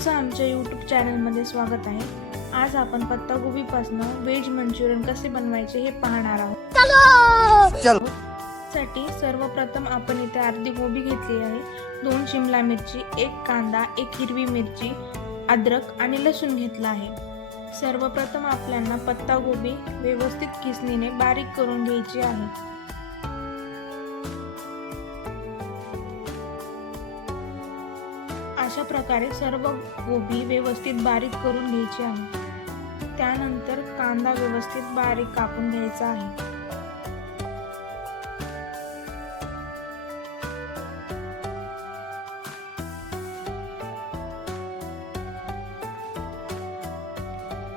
तुमचं आमच्या यूट्यूब चॅनलमध्ये स्वागत आहे। आज आपण पत्तागोबीपासून व्हेज मंचुरियन कसे बनवायचे हे पाहणार आहोत। साठी सर्वप्रथम आपण इथे अर्धी गोबी घेतली आहे, 2 शिमला मिरची, 1 कांदा, 1 हिरवी मिरची, अद्रक आणि लसूण घेतला आहे। सर्वप्रथम आपल्याला पत्तागोबी व्यवस्थित खिसणीने बारीक करून घ्यायची आहे। अशा प्रकारे सर्व गोबी व्यवस्थित बारीक करून घ्यायची आहे। त्यानंतर कांदा व्यवस्थित बारीक कापून घ्यायचा आहे।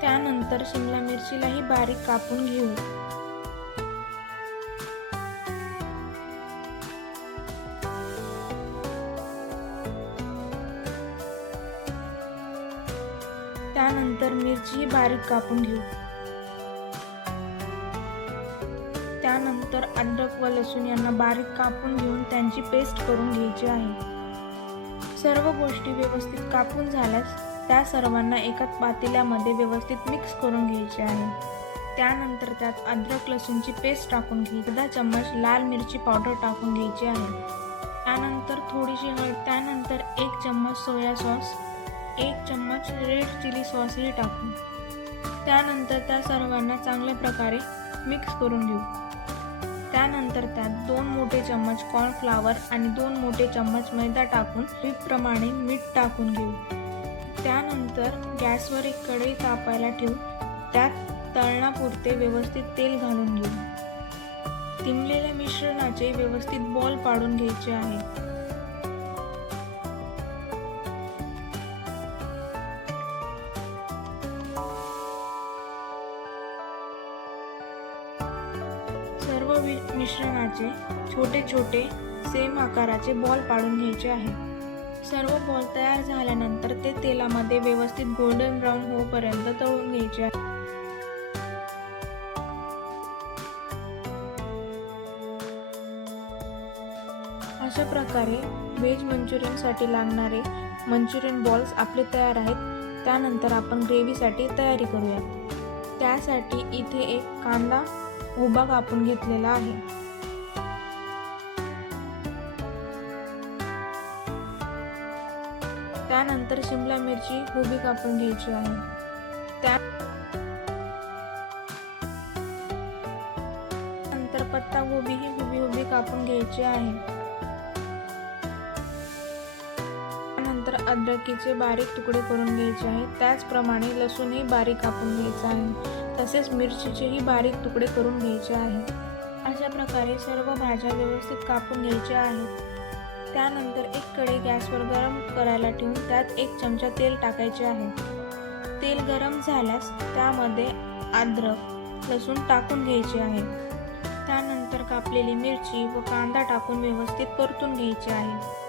त्यानंतर शिमला मिरचीलाही बारीक कापून घेऊ। त्यानंतर मिरची बारीक कापून घेऊ। त्यानंतर अद्रक व लसूण यांना बारीक कापून घेऊन त्यांची पेस्ट करून घ्यायची आहे। सर्व गोष्टी व्यवस्थित कापून झाल्यास त्या सर्वांना एका पातेल्यामध्ये व्यवस्थित मिक्स करून घ्यायचे आहे। त्यानंतर त्यात अद्रक लसूणची पेस्ट टाकून घ्यायची, अर्धा चम्मच लाल मिरची पावडर टाकून घ्यायची आहे। त्यानंतर थोडीशी हळद, त्यानंतर 1 चम्मच सोया सॉस, 1 चम्मच रेड चिली सॉस ही टाकू। त्यानंतर त्या सर्वांना चांगल्या प्रकारे मिक्स करून घेऊ। त्यानंतर त्यात 2 मोठे चम्मच कॉर्नफ्लॉवर आणि 2 मोठे चम्मच मैदा टाकून प्रमाणे मीठ टाकून घेऊ। त्यानंतर गॅसवर एक कढई तापायला ठेवू, त्यात तळणापुरते व्यवस्थित तेल घालून घेऊ। तिंबलेल्या मिश्रणाचे व्यवस्थित बॉल पाडून घ्यायचे आहे। सर्व मिश्रणाचे छोटे छोटे सेम आकाराचे बॉल पाडून घ्यायचे आहे। सर्व बॉल तयार झाल्यानंतर ते तेलामध्ये व्यवस्थित गोल्डन ब्राउन होईपर्यंत तळून घ्यायचे आहे। अशा प्रकारे व्हेज मंचुरियन साठी लागणारे मंचुरियन बॉल्स आपले तयार आहेत। त्यानंतर आपण ग्रेव्हीसाठी तयारी करूया। त्यासाठी इथे एक कांदा उभा कापून घेतलेला आहे। त्यानंतर शिमला मिरची उभी कापून घ्यायची आहे। त्यानंतर पत्तागोबी ही उभी कापून घ्यायची आहे। त्यानंतर अद्रकीचे बारीक तुकडे करून घ्यायचे आहेत। त्याचप्रमाणे लसूणही बारीक कापून घ्यायचा आहे, तसेच मिरचीचेही बारीक तुकडे करून घ्यायचे आहेत। अशा प्रकारे सर्व भाज्या व्यवस्थित कापून घ्यायच्या आहेत। त्यानंतर एक कढई गॅसवर गरम करायला ठेवून त्यात 1 चमचा तेल टाकायचे आहे। तेल गरम झाल्यास त्यामध्ये अद्रक लसूण टाकून घ्यायचे आहे। त्यानंतर कापलेली मिरची व कांदा टाकून व्यवस्थित परतून घ्यायचे आहे।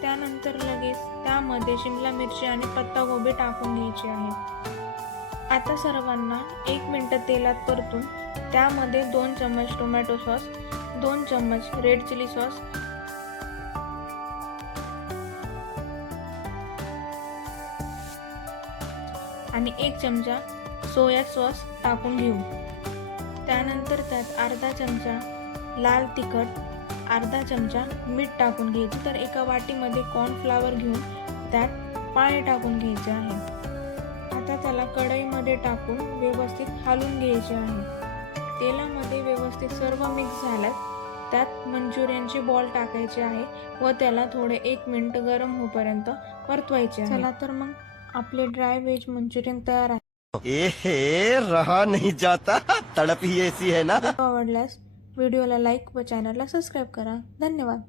त्यानंतर लगेच त्यामध्ये शिमला मिरची आणि पत्तागोबी टाकून घ्यायची आहे। आता सर्वांना 1 मिनिट तेलात परतून त्यामध्ये 2 चम्मच टोमॅटो सॉस, 2 चम्मच रेड चिली सॉस आणि 1 चमचा सोया सॉस टाकून घेऊ। त्यानंतर त्यात अर्धा चमचा लाल तिखट, अर्धा चमचा मीठ टाकून घ्यायचे। तर एका वाटीमध्ये कॉर्नफ्लॉवर घेऊन त्यात पाणी टाकून घ्यायचे आहे। आता त्याला कढईमध्ये टाकून व्यवस्थित हलवून घ्यायचे आहे। तेलामध्ये व्यवस्थित सर्व मिक्स झाल्यास त्यात मंचुरियनचे बॉल टाकायचे आहे व त्याला थोडे 1 मिनिट गरम होईपर्यंत परतवायचे आहे। चला तर मग आपले ड्राय व्हेज मंचुरियन तयार आहे। रहा नहीं जाता, तड़प ही ऐसी है ना। आवडल्यास व्हिडिओला लाईक व चॅनलला सबस्क्राईब करा। धन्यवाद।